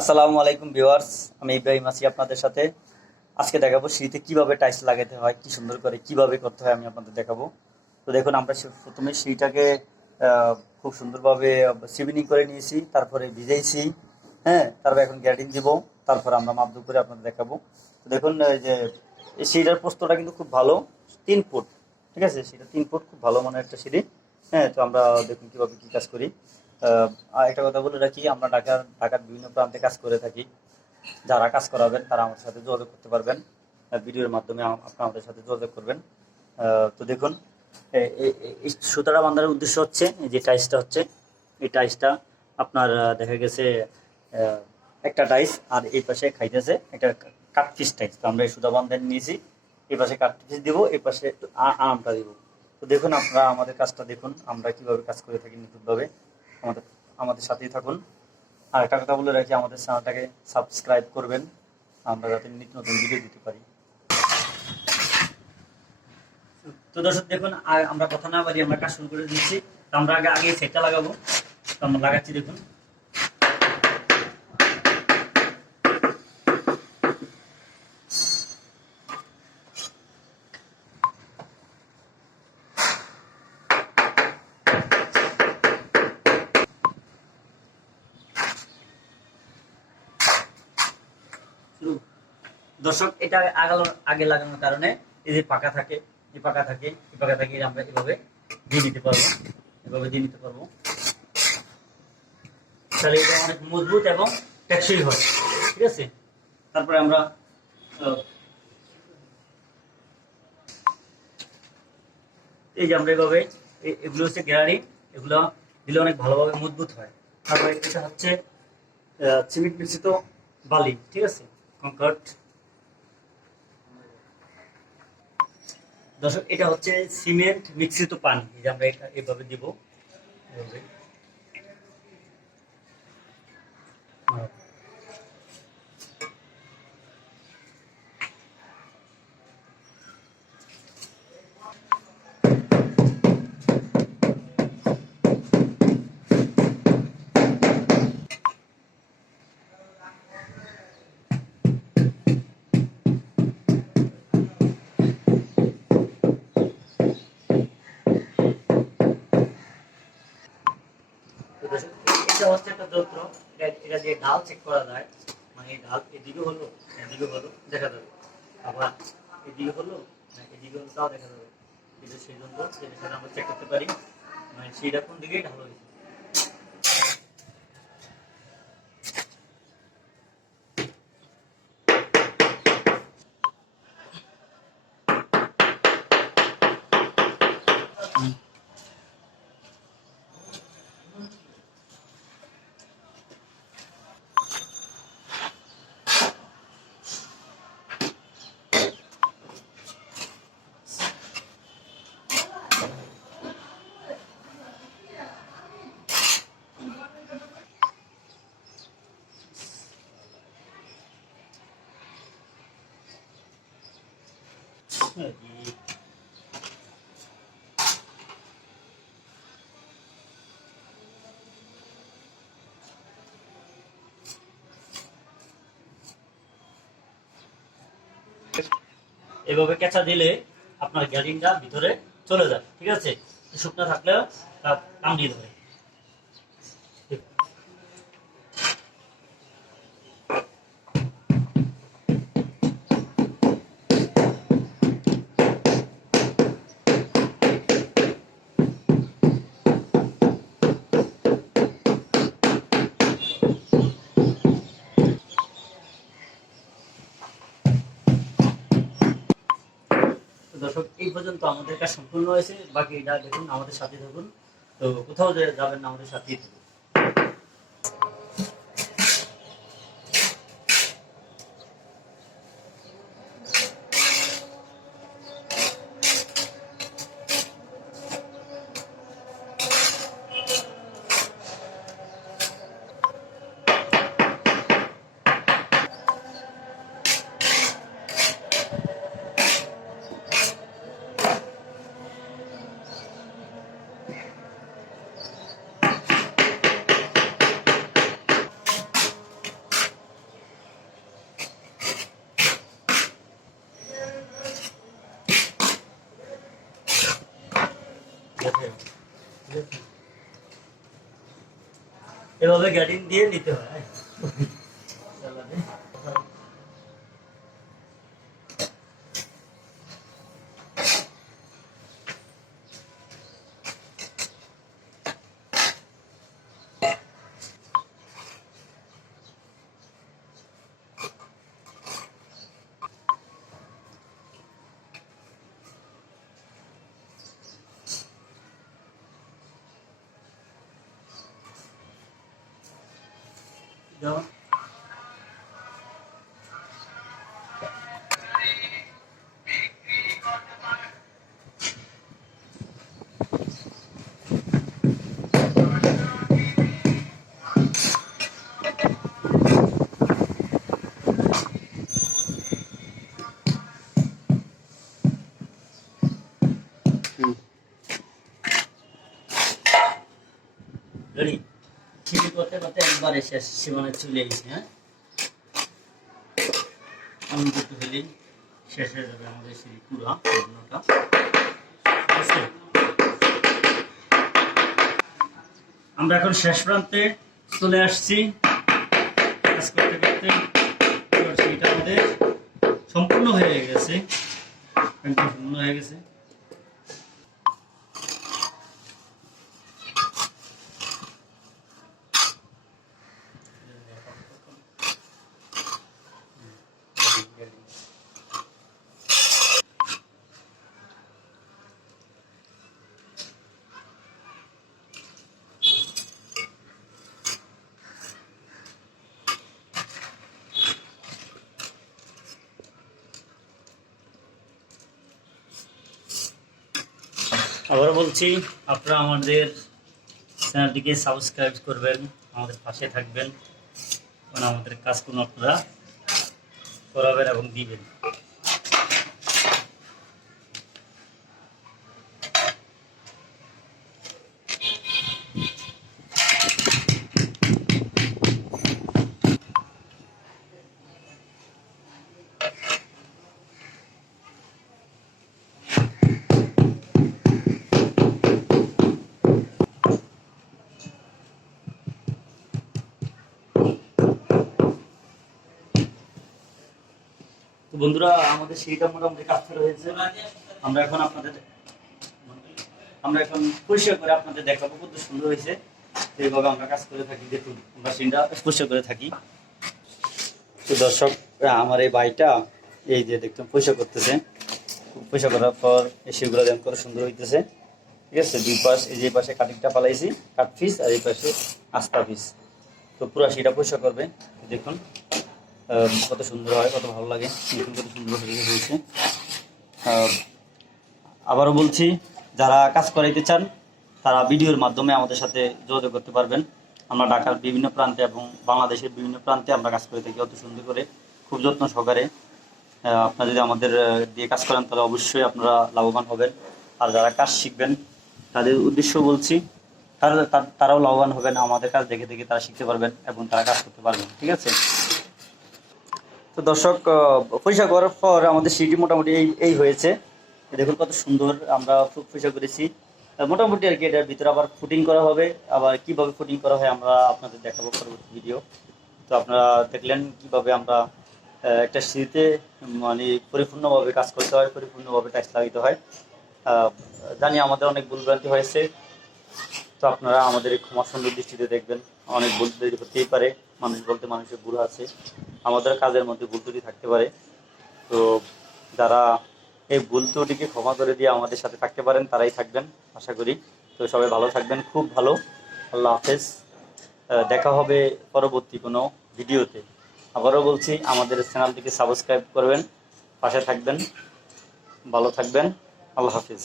আসসালামু আলাইকুম ভিউয়ার্স, আমি ইব্রাহিম আছি আপনাদের সাথে। আজকে দেখাবো সিঁড়িতে কিভাবে টাইলস লাগাতে হয়, কি সুন্দর করে কিভাবে করতে হয় আমি আপনাদের দেখাবো। তো দেখুন, আমরা প্রথমে সিঁড়িটাকে খুব সুন্দরভাবে সিভিনিং করে নিয়েছি, তারপরে ভিজেইছি। হ্যাঁ, তারপর এখন গ্যাডিং দিব, তারপর আমরা মাপজোক করে আপনাদের দেখাবো। তো দেখুন, এই যে এই সিঁড়িটার প্রস্তরটা কিন্তু খুব ভালো, 3 ফুট। ঠিক আছে, সেটা 3 ফুট, খুব ভালো মানের একটা সিঁড়ি। হ্যাঁ, তো আমরা দেখুন কিভাবে কি কাজ করি। আর একটা কথা বলে রাখি, আমরা ঢাকার বিভিন্ন প্রান্তে কাজ করে থাকি। যারা কাজ করাবেন তারা আমাদের সাথে যোগাযোগ করতে পারবেন, ভিডিওর মাধ্যমে আপনারা আমাদের সাথে যোগাযোগ করবেন। তো দেখুন, এই সুতাটা বাঁধার উদ্দেশ্য হচ্ছে, এই যে টাইসটা হচ্ছে, এই টাইসটা আপনার দেখা গেছে একটা টাইস, আর এই পাশে খাইতেছে একটা কাঠপিস টাইস। তো আমরা এই সুতা বান্ধা নিয়েছি, এই পাশে কাঠপিস দিব, এই পাশে আরামটা দিব। তো দেখুন, আপনারা আমাদের কাজটা দেখুন, আমরা কিভাবে কাজ করে থাকি নিখুঁতভাবে। আমাদের আমাদের সাথেই থাকুন। আর একটা কথা বলে রাখি, আমাদের চ্যানেলটাকে সাবস্ক্রাইব করবেন, আমরা যাতে নিত্য নতুন ভিডিও দিতে পারি। তো দর্শক দেখুন, আমরা কথা না বাড়ি আমরা কাজ শুরু করে দিচ্ছি। তো আমরা আগে সেটটা লাগাবো। তো আমরা লাগাচ্ছি, দেখুন। দর্শক, এটা আগে লাগানোর কারণে এই যে পাকা থাকে, এই পাকা থাকে, আমরা এভাবে দিয়ে নিতে পারবো, এভাবে দিয়ে নিতে পারবো। তাহলে এটা অনেক মজবুত এবং টেকসই হয়। ঠিক আছে, তারপরে আমরা এই যে আমরা এভাবে, এগুলো হচ্ছে গ্যালারি, এগুলো দিলে অনেক ভালোভাবে মজবুত হয়। তারপরে এটা হচ্ছে সিমেন্ট মিশ্রিত বালি। ঠিক আছে, কংক্রিট। দর্শক, এটা হচ্ছে সিমেন্ট মিশ্রিত পানি, এই যে আমরা এটা এভাবে দিব, এভাবে। এটা হচ্ছে একটা যন্ত্র, এটা দিয়ে ঢাল চেক করা যায়। মানে এই ঢাল এদিকে হলো, এদিকে হলো, দেখা যাবে। আবার এদিকে হলো না, এদিকে হলো, তাও দেখা যাবে। এটা সেই যন্ত্র, যেটার সাথে আমরা চেক করতে পারি মানে সেটা কোন দিকে ঢাল হয়েছে। এভাবে কেঁচা দিলে আপনার গ্যারিংটা ভিতরে চলে যায়। ঠিক আছে, শুকনো থাকলেও কামড়িয়ে ধরে। দর্শক, এই পর্যন্ত আমাদের কাজ সম্পূর্ণ হয়েছে, বাকি এটা দেখুন, আমাদের সাথে থাকুন। তো কোথাও যাবেন না, আমাদের সাথেই থাকুন। এভাবে গ্যাটিং দিয়ে নিতে হয়। রেডি সিঁড়ি করতে করতে একবারে শেষ সীমানায় চলে এসেছি। হ্যাঁ, আমি একটু হলে শেষ হয়ে যাবে আমাদের সিঁড়ি পুরা সম্পূর্ণটা। আমরা এখন শেষ প্রান্তে চলে আসছি। কাজ করতে করতে সিঁড়িটা আমাদের সম্পূর্ণ হয়ে গেছে, একদম সম্পূর্ণ হয়ে গেছে। আবারও বলছি, আপনারা আমাদের চ্যানেলটিকে সাবস্ক্রাইব করবেন, আমাদের পাশে থাকবেন এবং আমাদের কাজগুলো আপনারা করাবেন এবং দিবেন। তো বন্ধুরা, আমাদের সিঁড়িটা মোটামুটি কাজ করা হয়েছে। আমরা এখন পরিষ্কার করে আপনাদের দেখাবো কত সুন্দর হয়েছে। এইভাবে আমরা কাজ করে থাকি। দেখুন, আমরা সিঁড়িটা পরিষ্কার করে থাকি। তো দর্শক, আমার এই ভাইটা এই যে দেখতে পরিষ্কার করতেছে। পরিষ্কার করার পর এই সিঁড়িগুলো যেমন করে সুন্দর হইতেছে। ঠিক আছে, দুই পাশ, এই যে পাশে কাটিংটা পালাইছি কাট পিস, আর এই পাশে আস্তা পিস। তো পুরো সিঁড়িটা পরিষ্কার করবে। দেখুন কত সুন্দর হয়, কত ভালো লাগে, কত সুন্দর হয়েছে। আবারও বলছি, যারা কাজ করাইতে চান তারা ভিডিওর মাধ্যমে আমাদের সাথে যোগাযোগ করতে পারবেন। আমরা ঢাকার বিভিন্ন প্রান্তে এবং বাংলাদেশের বিভিন্ন প্রান্তে আমরা কাজ করে থাকি অত সুন্দর করে, খুব যত্ন সহকারে। আপনারা যদি আমাদের দিয়ে কাজ করেন তাহলে অবশ্যই আপনারা লাভবান হবেন। আর যারা কাজ শিখবেন তাদের উদ্দেশ্য বলছি, তারাও লাভবান হবেন। আমাদের কাজ দেখে দেখে তারা শিখতে পারবেন এবং তারা কাজ করতে পারবেন। ঠিক আছে। তো দর্শক, পরিষ্কার করার পর আমাদের সিটি মোটামুটি এই হয়েছে। দেখুন কত সুন্দর আমরা পরিষ্কার করেছি মোটামুটি আর কি। এটার ভিতরে আবার ফুটিং করা হবে, আবার কিভাবে ফুটিং করা হয় আমরা আপনাদের দেখাবো পরবর্তী ভিডিও। তো আপনারা দেখলেন কিভাবে আমরা একটা সিঁড়িতে মানে পরিপূর্ণভাবে কাজ করতে হয়, পরিপূর্ণভাবে টাইলস লাগাইতে হয়। জানি আমাদের অনেক ভুলভ্রান্তি হয়েছে, তো আপনারা আমাদের ক্ষমা সুন্দর দৃষ্টিতে দেখবেন। অনেক ভুল ত্রুটি হতেই পারে, মানুষ বলতে মানুষের ভুল আছে, আমাদের কাজের মধ্যে ভুল ত্রুটি থাকতে পারে। তো যারা এই ভুল ত্রুটিকে ক্ষমা করে দিয়ে আমাদের সাথে থাকতে পারেন তারাই থাকবেন আশা করি। তো সবাই ভালো থাকবেন, খুব ভালো। আল্লাহ হাফেজ। দেখা হবে পরবর্তী কোনো ভিডিওতে। আবারও বলছি, আমাদের চ্যানেলটিকে সাবস্ক্রাইব করবেন, পাশে থাকবেন, ভালো থাকবেন। আল্লাহ হাফেজ।